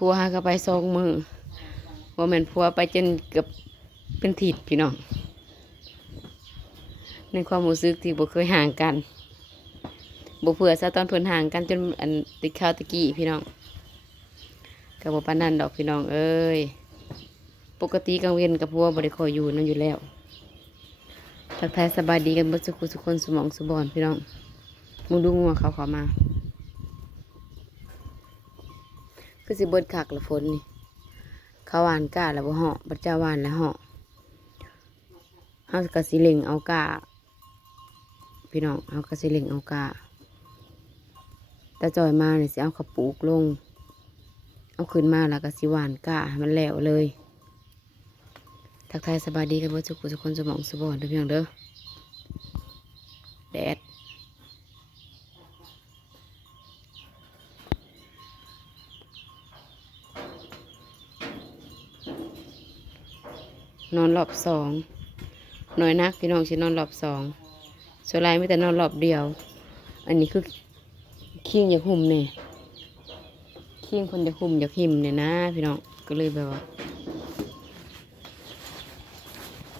ผัวหาก็ไป2 มื้อว่าแม่นผัวไปจนเกือบเป็นถิดพี่น้องในความรู้สึกที่บ่เคยห่างกันบ่เผื่อซะตอนเพิ่นห่างกันจนอันติดข้าวตะกี้พี่น้องก็บ่ปานนั้นดอกพี่น้องเอ้ยปกติกลางเว้นกับผัวบ่ได้คอยอยู่นั่นอยู่แล้วทักทายสบายดีกันเบิดทุกคนสมองสุบอนพี่น้องมึงดูงัวเขาเข้ามาคือสิเบิดคักละฝนนี่เขาหวานก้าแล้วบ่เหาะบัดเจ้าหวานแล้วเหาะเฮาก็สิเล็งเอาก้าพี่น้องเฮาก็สิเล็งเอาก้าแต่จอยมาเนี่ยสิเอาเขาปลูกลงเอาขึ้นมาแล้วก็สิหวานก้าให้มันแล้วเลยทักทายสบายดีกันเบิดทุกคนสมองสุบอนเด้อพี่น้องเด้อแดดนอนรอบ2น้อยนักพี่น้องสินอนรอบ2ส่วนไรไม่แต่นอนรอบเดียวอันนี้คือขี้งอยากหุ่มเนี่ยขี้งคนอยากหุ่มอยากหิมเนี่ยนะพี่น้องก็เลยแบบว่า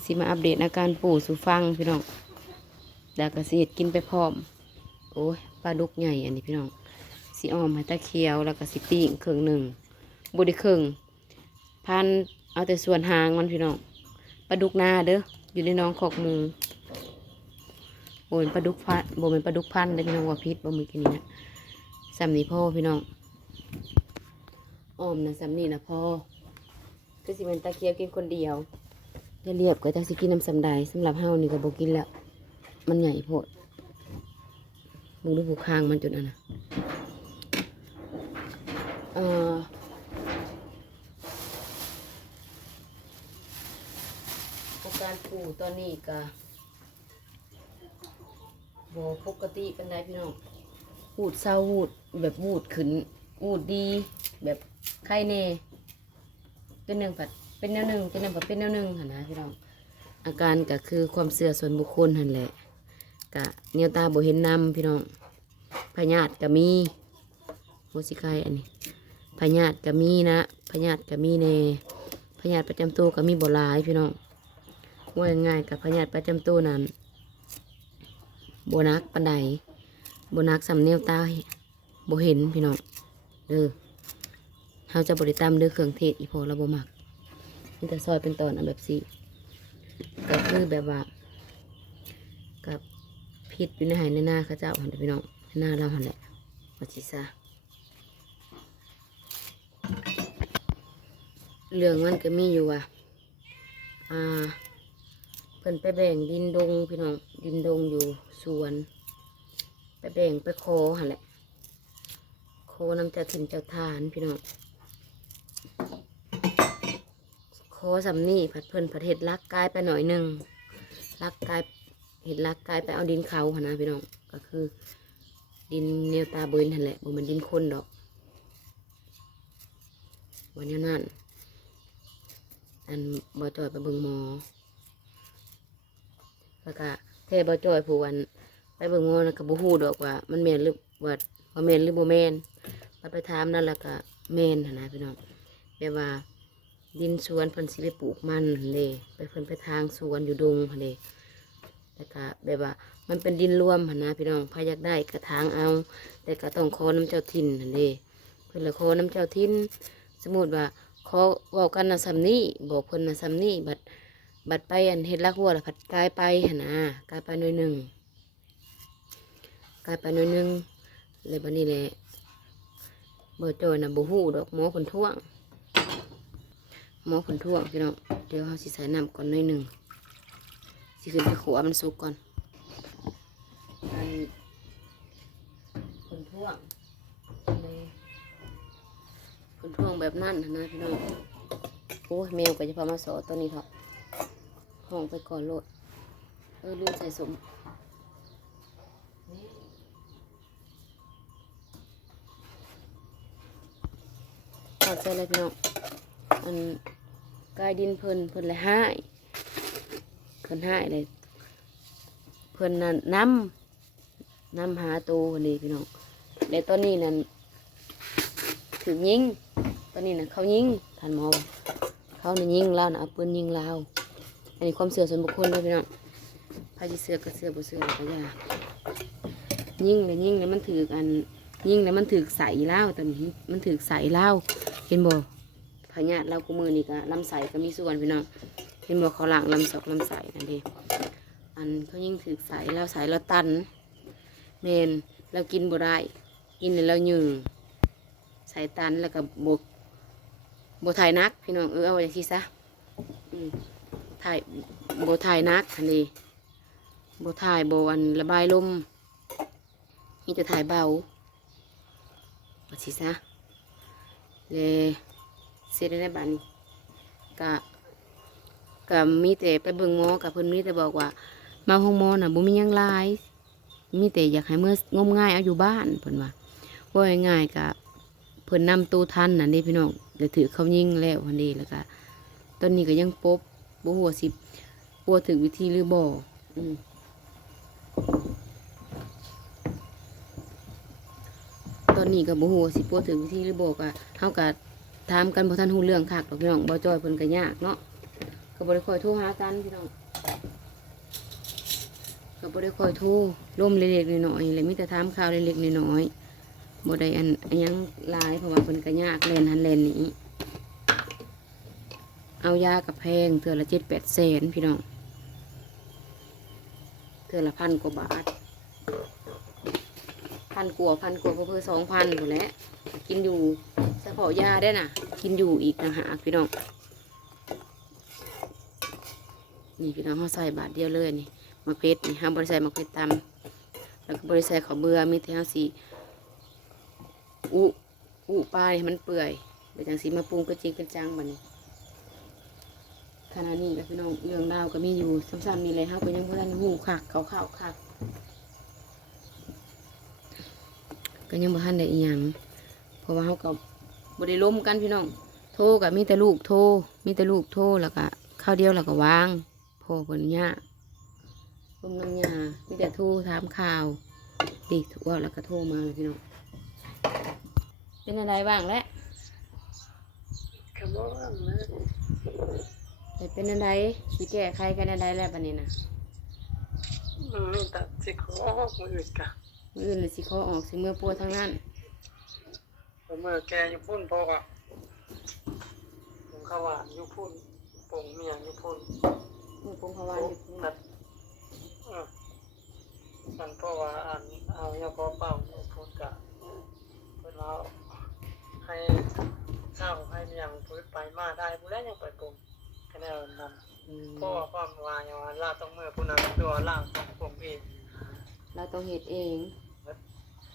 สิมาอัปเดตอาการปู่สู่ฟังพี่น้องดากระเสียดกินไปพร้อมโอ้ยปลาดุกใหญ่อันนี้พี่น้องสีอ้อมให้ตาเคียวแล้วก็สีปิ้ง1/2บุได้พันเอาแต่ส่วนหางมันพี่น้องปลาดุกนาเด้ออยู่ในน้องขอกมือโอ้ยปลาดุกพันโบเป็นปลาดุกพันเลยพี่น้องว่าพิษบ่มือกินนี่นะสำนีพ่อพี่น้องอ้อมนะสำนีนะพ่อก็สิเป็นตาเคียวกินคนเดียวจะเรียบก็จะสิกินน้ำสำได้สำหรับเฮานี่ก็บ่กินแล้วมันใหญ่โพดมึงดูผูกคางมันจุดอ่ะนะอาการปู่ตอนนี้ก็บ่ปกติเป็นไรพี่น้องวูดเศร้าวูดแบบวูดขึ้นวูดดีแบบไข้เน่เป็นหนึ่งผัดเป็นแนวหนึ่งเป็นแนวผัดเป็นแนวหนึ่งค่ะนะพี่น้องอาการก็คือความเสื่อส่วนบุคคลหันแหละกะเนียวตาบ่เห็นนำพี่น้องพยาธิก็มีโมสิไคอันนี้พยาธิก็มีนะพยาธิก็มีเน่พยาธิประจำตัวก็มีบ่หลายพี่น้องว่าง่ายกับพยาธิประจำตัวนั้นโบนักปันไดโบนักสำเนียวตาโบเห็นพี่น้องเขาจะบริตามเรื่องเครื่องเทศอีพอเราโบมักนี่แต่ซอยเป็นตอนแบบสี่ก็คือแบบว่ากับพิษอยู่ในหายในหน้าข้าเจ้าหันพี่น้องในหน้าเราหันแหละมาชิซาเรื่องมันก็มีอยู่เพิ่นไปแบ่งดินดงพี่น้องดินดงอยู่สวนไปแบ่งไปโคหั่นแหละโคน้ำเจ้าถิ่นเจ้าทานพี่น้องโคสำนี่ผัดเพิ่นผัดเห็ดลักกายไปหน่อยหนึ่งลักกายเห็ดลักกายไปเอาดินเขาหั่นนะพี่น้องก็คือดินเนวตาเบินหั่นแหละบ่มันดินคนดอกวันนี้นั่นอันบ่จอยไปเบิ่งหมอแล้วก็เทบ่จอยผู้วันไปเบิ่งหมอนะก็บ่ฮู้ดอกว่ามันแม่นหรือว่าแม่นหรือบ่แม่นไปถามนั่นแล้วก็แม่นหั่นนะพี่น้องแปลว่าดินสวนเพิ่นสิไปปลูกมันหั่นเด้ไปเพิ่นไปทางสวนอยู่ดงหั่นเด้แล้วก็แบบว่ามันเป็นดินรวมหั่นนะพี่น้องพาอยากได้กระถางเอาแต่ก็ต้องขอน้ำเจ้าถิ่นหั่นเด้เพิ่นละขอน้ำเจ้าถิ่นสมมุติว่าขอเว้ากันนะซำนี้บอกเพิ่นนะซำนี้บัดไปอันเฮ็ดลักหัวแล้วผัดกายไปหั่นนะกายไปหน่อยหนึ่งเลยบัดนี้แหละบ่จอยนะบ่ฮู้ดอกหมอเพิ่นท่วงพี่น้องเดี๋ยวเฮาสิใส่น้ำก่อนหน่อยหนึ่งสิขึ้นไปขัวมันสุกก่อนเพิ่นท่วงแบบนั้นนะพี่น้องโอ้ยแมวก็จะพามาสอตัวนี้เถอะห้องไปก่อนโลดลืมใส่สมทอดใส่เลยพี่น้องอันกายดินเพิ่นเลยหายเลยเพิ่นนั่นน้ำหาตัวคนนี้พี่น้องในตอนนี้นั่นถึงยิงไป อนนี้นะเขายิงท่านหมอว่าเขาเนี่ยยิงเรานะเอาปืนยิงเราอันนี้ความเชื่อส่วนบุคคลเลยพี่น้องพายเสือก็เสือบ่เสือก็อย่ายิงเลยมันถือกันยิงแล้วมันถือใส่เล่าแต่มันถือใส่เล่าเห็นบ่พญาติเรากูมือนี่ก็ลำไส้ก็มีส่วนพี่น้องเห็นบ่เขาหลังลำศอกลำไส้นั่นเองอันเขายิ่งถือใส่เราตันเมนเรากินบ่ได้กินแล้วเราหยืงใส่ตันแล้วก็บ่ถ่ายนักพี่น้องเอาอย่างที่ซะถ่ายบ่ถ่ายนักอันนี้บ่ถ่ายบ่อันระบายลมมีแต่ถ่ายเบาว่าสิซะเลยเสียได้บ้านนี้ก็มีแต่ไปเบิ่งหมอกับเพิ่นมีแต่บอกว่ามาห้องหมอน่ะบ่มีหยังหลายมีแต่อยากให้เมื่องมง่ายเอาอยู่บ้านเพิ่นว่าง่ายๆก็เพิ่นนำตู้ทันนั่นเด้พี่น้องแล้วถือเขายิงแล้วพันเด้แล้วก็ตอนนี้ก็ยังปบบ่ฮู้ว่าสิปัวถึงวิธีหรือบ่ตอนนี้ก็บ่ฮู้ว่าสิปัวถึงวิธีหรือบ่ก็เฮาก็ถามกันบ่ทันฮู้เรื่องคักดอกพี่น้องบ่จ้อยเพิ่นก็ยากเนาะก็บ่ได้ค่อยโทรหากันพี่น้องก็บ่ได้ค่อยโทรร่มเล็กๆน้อยๆเลยมีแต่ถามข่าวเล็กๆน้อยๆบ่ได้อันยังหลายเพราะว่าเพิ่นก็ยากเล่นหันเล่นนี้เอายากับแพงเทื่อละ7-8 แสนพี่น้องเทื่อละ1,000 กว่าบาท1,000 กว่าเพิ่ม 2,000หมดแล้วกินอยู่เฉพาะยาได้น่ะกินอยู่อีกต่างหากพี่น้องนี่พี่น้องเขาใส่บาทเดียวเลยนี่มะเขือนี่ห้ามบริใส่มะเขือตำแล้วก็บริใส่ข้าวเบื่อมีแต่ห้าสีอุปลาเนี่ยมันเปื่อยเดี๋ยวจังสีมาปรุงกระจิงกระจังบัดนี้ขณะนี้กับพี่น้องเรื่องราวก็มีอยู่ซ้ำๆนี่เลยเขาก็ยังเพื่อนหูคักเขาคักก็ยังบ่ทันได้อีหยังเพราะว่าเขาก็บ่ได้ล้มกันพี่น้องโทรกับมีแต่ลูกโทรแล้วก็ข้าวเดียวแล้วก็วางพอเพิ่นยะต้มน้ำยามีแต่โทรถามข่าวดีถูกว่าแล้วก็โทรมาเลยพี่น้องเป็นอะไรบ้างแล้วก็บ่ว่านะแต่เป็นอะไรสิแก้ไขกันอะไรแล้วบัดนี้นะมีแต่สิขอออกมืออื่นกะมื้ออื่นเลยสิขอออกสิเมื่อปัวทางนั้นเมื่อแกอยู่พุ่นพออ่ะผมเขาว่าอยู่พุ่นปงเมียอยู่พุ่นมือปงพวานอยู่แบบมันเพราะว่าเอาเนี่ยพอเป่าอยู่พุ่นกะเพิ่นเราให้เช่าให้เมียงพื้นไปมาได้ผู้แล้วยังไปปงแค่นั้นเพราะว่าความว่าอย่างว่าลาต้องเมื่อผู้นั้นตัวล่างต้องปงเองเราต้องเฮ็ดเอง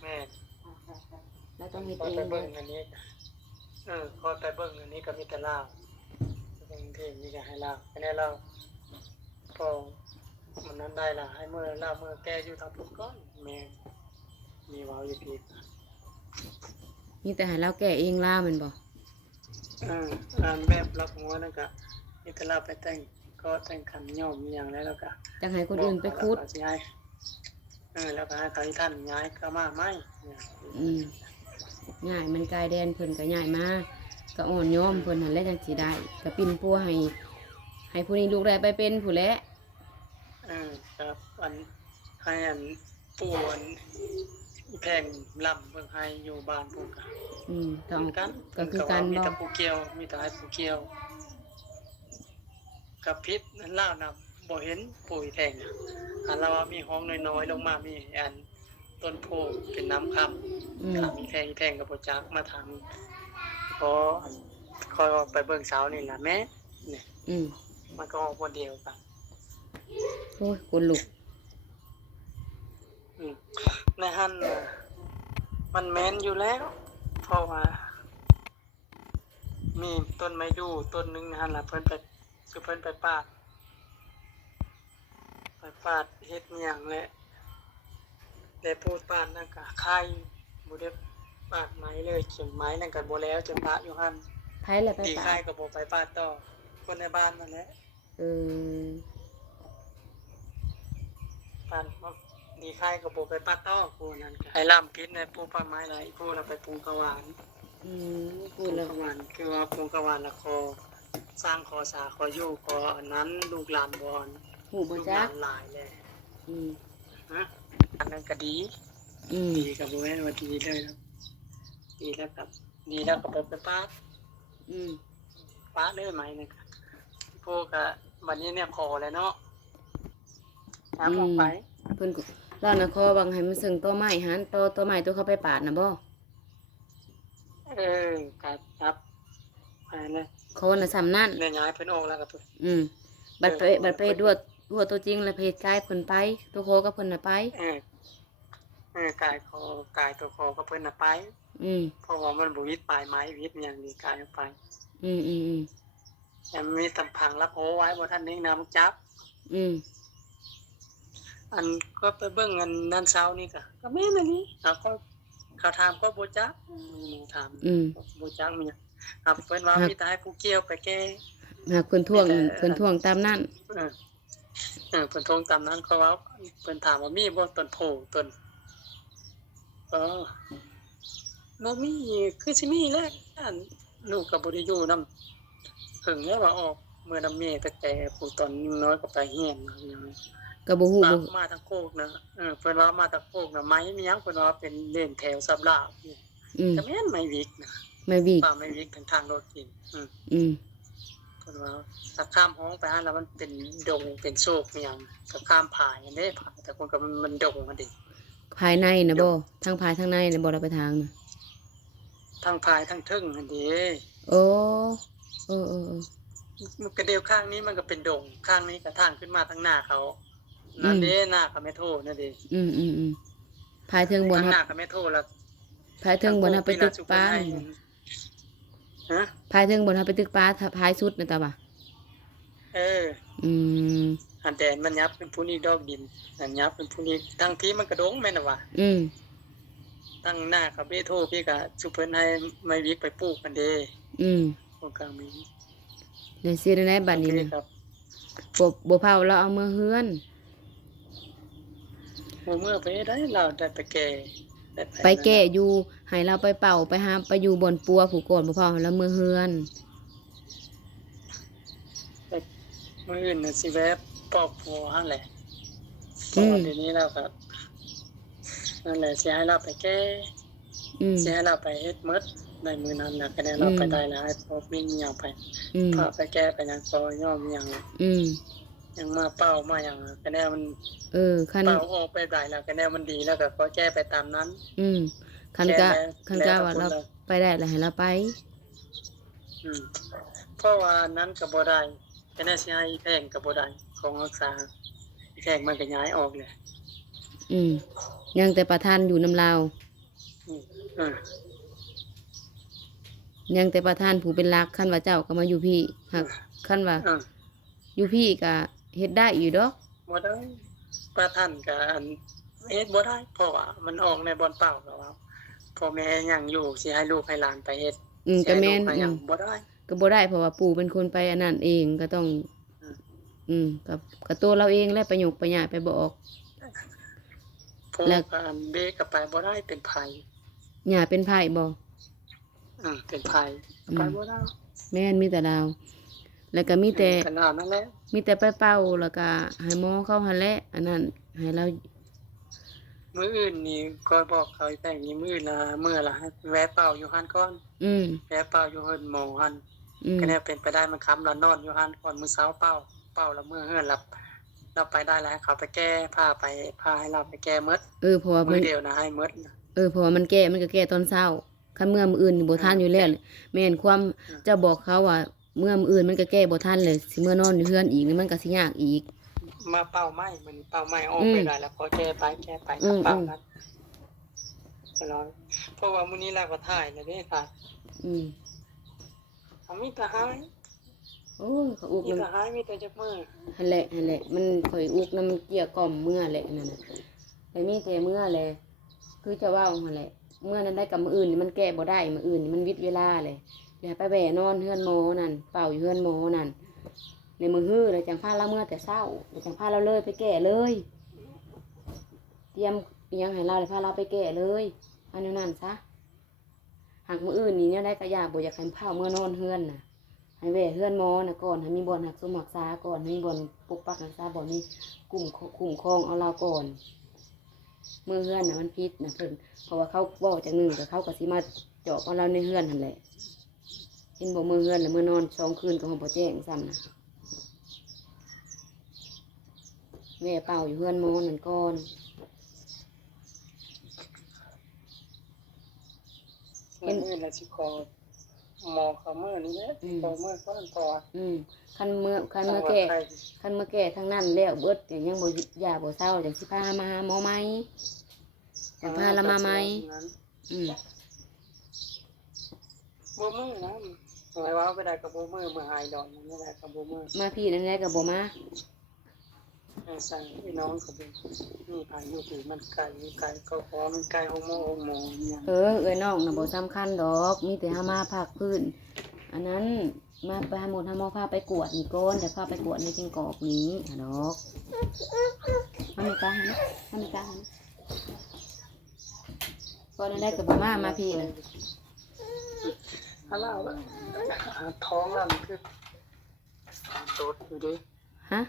แม่เราต้องเฮ็ดคอยเองไปเบิ่งอันนี้คอยไปเบิ่งอันนี้ก็มีแต่ลาวเป็นที่มีแต่ให้ลาวแค่นั้นเราพอมันนั้นได้ละให้เมื่อลาวเมื่อแกอยู่ทางพุ่นก้อนแม่มีว้าวอยู่พีมีแต่ให้เราแก้เองล่ามันบ่แบบรักหัวนั่นก็มีแต่ลาวไปแต่งก็แต่งขันย่อมอย่างแล้วก็จังให้คนอื่นไปคุดแล้วก็ให้ใครท่านย้ายก็มาไม่ง่ายมันกายแดนเพิ่นก็ง่ายมากก็อ่อนย้อมเพิ่นหันแล้วจังสิได้ก็ปิ้นปัวให้ผู้นี้ลูกได้ไปเป็นผู้แล้วครับให้ป่วนแพงลำเมืองไทยอยู่บ้านพวกต้องกันก็คือการมีแต่ผู้เกี่ยวมีแต่ให้ผู้เกี่ยวกับพิษนั่นล่านะบ่เห็นปุ๋ยแทงเราว่ามีห้องน้อยๆลงมามีต้นโพเป็นน้ำคำมีแทงกับโปรจักมาทางพอคอยไปเบิ่งเสานี่แหละแม่เนี่ยมันก็ออกคนเดียวกันโอ้ยคนลุกในหันมันแม้นอยู่แล้วเพราะว่ามีต้นไม้ดูต้นนึงหันละเพิ่นไปปาดเฮ็ดเมียงแหละแต่พูดปาดนั่นก็ไข่บ่ได้ปาดไม้เลยเข็มไม้นั่นก็บ่แล้วจนพระอยู่หั่นไผแหละไปดีไข่ก็บ่ไปปาดต่อคนในบ้านนั่นแหละปาดดีไข่ก็บ่ไปปาดต่อผู้นั้นก็ให้ล่ำพิษในผู้ปาไม้หลายผู้น่ะไปปรุงข้าวหวาน พู พ ด ง แล้ว กวานคือว่าพงกวานละคอสร้างคอสาคออยู่คออันนั้นลูกหลานบอน หูบ่ ลูกห จั ลาก นหลายเลย อืม ฮะอันนั้นก็ดี อืม ดีกับบ่แม่นว่าดีเลยครับดีแล้วครับดีแล้วก็บ่ไปปาด อืม ปาดเลยไหมนี่ครับพวกก็บัดนี้เนี่ยขอแล้วเนาะถามออกไป เพิ่นก็เราน่ะขอบังให้มันซึ่งต้นไม้หันต้นไม้ตัวเขาไปปาดน่ะบ่ ครับไปเลย เขาน่ะซ้ำนั่น เนี่ยย้ายเพิ่นออกแล้วก็ตัว บัดไปดวดตัวจริงแล้วเพจกายเพิ่นไปตัวโคก็เพิ่นน่ะไป กายคอกายตัวคอก็เพิ่นน่ะไป อืม เพราะว่ามันบ่วิดปลายไม้วิดอหย่างนี้กายออกไป อืม ยังมีตำพังแล้วโหไว้บ่ทันได้นำจับ อืม อันก็ไปเบิ่งอันนั้นเช้านี่ก็แม่นอันนี้เขาถามก็บ่จักถาม อืม บ่จักมีหยังครับเพิ่นว่ามีแต่ให้ผู้เกี่ยวไปแก้ หากเพิ่นท่วงตามนั้น เออเพิ่นทวงตามนั้นเขาว่าเพิ่นถามว่ามีบ่ต้นโพต้นบ่มีคือสิมีแหละอันลูกก็บ่ได้อยู่นำเพิ่งแล้วว่าออกเมื่อนำแม่แต่ผู้ตอนน้อยก็ไปเฮียนอย่างนี้ ก็บ่ฮู้บ่ มาทางโคกนะเพิ่นว่ามาทางโคกนะไม้มีหยังเพิ่นว่าเป็นเล่นแถวสำลาบอยู่ อืม ก็แม่นไม้วิกนะ ไม่บีก ป่าไม้วิกทางรถกินอืม เพิ่นว่าถ้าข้ามห้องไปหาแล้วมันเป็นดงเป็นโศกมีหยังก็ข้ามผาอย่างนี้ผาแต่คนก็มันดงอันนี้ ภายในน่ะบ่ทางภายทางในน่ะบ่เราไปทางน่ะ ทางผายทางทึ่งอันนี้ โอ้เออ มันก็เดียวข้างนี้มันก็เป็นดงข้างนี้ก็ทางขึ้นมาทางหน้าเขานั่นเด้หน้าเขาไม่โทษนั่นเด้ อืมภายเทิงบน ทาง ค ห รั น้า บ เขาไม่โทษแล้ว ภายเทิงบนครับไปตึกป้า ฮะ ภายเทิงบนครับไปตึกป้าภายสุดนะตาบ่ะ อืม อันแต่มันยับเป็นผู้นี้ดอกดินอันยับเป็นผู้นี้ทางพี่มันกระดงแม่นว่ะ อืม ตั้งหน้ากับเบโทพี่ก็สุเพิ่นให้ไม่วิกไปปลูกมันเด้ อืม พวกกลางมี เดี๋ยวสิได้บัดนี้ พี่ นะ ครับ บ่เผาเราเอามือเฮือน เมื่อไปได้เราได้ไปแก่ได้ ไปแก้อยู่ให้เราไปเป่าไปหาไปอยู่บนปัวผู้ก่อนบ่เผาให้เรามือเฮือน มื้ออื่นน่ะสิแวะปอกหัวหั่นแหละเพราะว่าเดี๋ยวนี้เราก็นั่นแหละสิให้เราไปแก้ อืม สิให้เราไปเฮ็ดหมดในมื้อนั้นน่ะก็ได้เราไปได้แล้วให้พวกมีหยังไป อืม พาไปแก้ไปหยังซอยย่อมหยัง อืม ยังมาเป้ามาหยังก็แน่มัน คัน เป้าออกไปได้แล้วก็แน่มันดีแล้วก็ขอแก้ไปตามนั้น คันกะว่าเราไปได้แล้วให้เราไป เพราะว่านั้นก็บ่ได้ก็แน่สิให้แพงก็บ่ได้ของรักษาแพงมันก็ย้ายออกเลย อืมยังแต่ประธานอยู่นำลาว อืมอ่า ยังแต่ประธานผู้เป็นหลักคันว่าเจ้าก็มาอยู่พี่หักคันว่า อ่า อยู่พี่ก็เฮ็ดได้อยู่ดอก บ่ได้ประท่านก็อันเฮ็ดบ่ได้เพราะว่ามันออกในบ่อนเปล่าแล้วว่าพ่อแม่ยังอยู่สิให้ลูกให้หลานไปเฮ็ด ก็แม่น สิให้ลูกให้หยังบ่ได้ ก็บ่ได้เพราะว่าปู่เป็นคนไปอันนั้นเองก็ต้อง กับตัวเราเองแหละไปหยกไปหยาไปบอก เพราะ แล้ว ว่าอันเบก็ไปบ่ได้เป็นภัย หยาเป็นไผ่บ่ เป็นภัยไปบ่ได้ แม่นมีแต่ดาว แล้วก็มีแต่ ขนาดนั้นแหละ มีแต่ไปเป่าแล้วก็ให้หมอเข้าหันแหละอันนั้นให้เรา มื้ออื่นนี่ก็บอกเขาแต่งนี้มื้อละมื้อละให้แวะเป่าอยู่หั่นก่อน อืม แวะเป่าอยู่เฮินหมอหั่น ก็ได้เป็นไปได้มันค้ำเรานอนอยู่หั่นก่อนมื้อเช้าเป่าแล้วมื้อเฮือนหลับเราไปได้แล้วเขาไปแก้พาให้เราไปแก้หมด เพราะว่ามั มื้อน เดียวนะให้หมดนะ เพราะว่ามันแก้มันก็แก้ตอนเช้าคันเมื่อมื้ออื่นนี่บ่ทันอยู่แล้วแม่นความเจ้าบอกเขาว่าเมื่อมื้ออื่นมันก็แก้บ่ทันเลยสิเมื่อนอนอยู่เฮือนอีกนี่มันก็สิยากอีก มาเป่าไม้มันเป่าไม้ออกไปได้แล้วก็แก้ไปกับเป่านั้นเพราะว่ามื้อนี้เราก็ถ่ายแล้วเด้ค่ะ มีแต่หาย โอ้ยเขาอุก มี น้ แต่หายมีแต่จักมือ ำหั่นแหละมันข่อยอุกน้ำมันเกี่ยกล่อมเมื่อแหละนั่นน่ะแต่มีแต่เมื่อแหละคือจะเว้าหั่นแหละเมื่อนั้นได้กับมื้ออื่นนี่มันแก้บ่ได้มื้ออื่นนี่มันวิดเวลาเลยอย่าไปแหวนอนเฮือนหมอนั่นเป่าอยู่เฮือนหมอนั่นในมือฮื้อแล้วจังพาเราเมื่อแต่เช้าแล้วจังพาเราเลยไปแก้เลยเตรียมอิหยังให้เราแล้วพาเราไปแก้เลยอันนั้นซะ หากมื้ออื่นนี้เนี่ยได้กระยาบ่อยากให้เผาเมื่อนอนเฮือนน่ะให้แหวะเฮือนหมอน่ะก่อนให้มีบ่อนหักสมรักษาก่อนให้มีบ่อนปกปักรักษาบ่มีกลุ่มคุ้มครองเอาเราก่อนมือเฮือนน่ะมันพิษน่ะเพิ่นเพราะว่าเขาเว้าจังหนึงก็เขาก็สิมาเจาะเอาเราในเฮือนหั่นแหละเห็นบ่มือเฮือนแล้วมื้อนอน2คืนก็บ่แจ้งซ้ำน่ะแม่เป่าอยู่เฮือนหมอนั่นก่อน มันมื้อละสิขอหมอเขามื้อนี้แหละขอมื้อก่อนพอ คันเมื่อแก่ทั้งนั้นแล้วเบิดแต่ยังบ่ยาบ่เศร้าจังสิพามาหาหมอไหมจังพาละมาไหมบ่มื้อนะหมายว่าไปได้กับบ่มื้อหายดอกนี่ได้กับบ่มื้อ มาพี่นั่นแหละก็บ่มา สั่งพี่น้องก็บ่มีพายุที่มันไกลก็ขอมันไกลโฮโมเนี่ย เอ้ยน้องน่ะบ่สำคัญดอกมีแต่เฮามาภาคพื้นอันนั้นมาไปหาหมดหาหมอพาไปกวดนี่ก่อนแต่พาไปกวดในจิงกอกนี้ดอกมันมีกลางนะมันมีกลางนะก่อนนั้นได้ก็บ่มาพี่น่ะ ฮัลโหลท้องแล้วมันคือตดอยู่ดิ ฮะ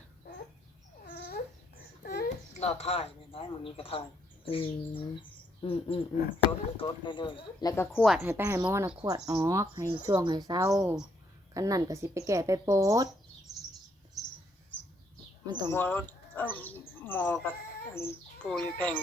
เราถ่ายเลยนะมันนี้ก็ถ่าย อืม ตดเลย แล้วก็ขวดให้ไปให้หมอนะขวดออกให้ช่วงให้เศร้ากันนั่นก็สิไปแก่ไปโปดมันต้อง หมอกับปุยแพง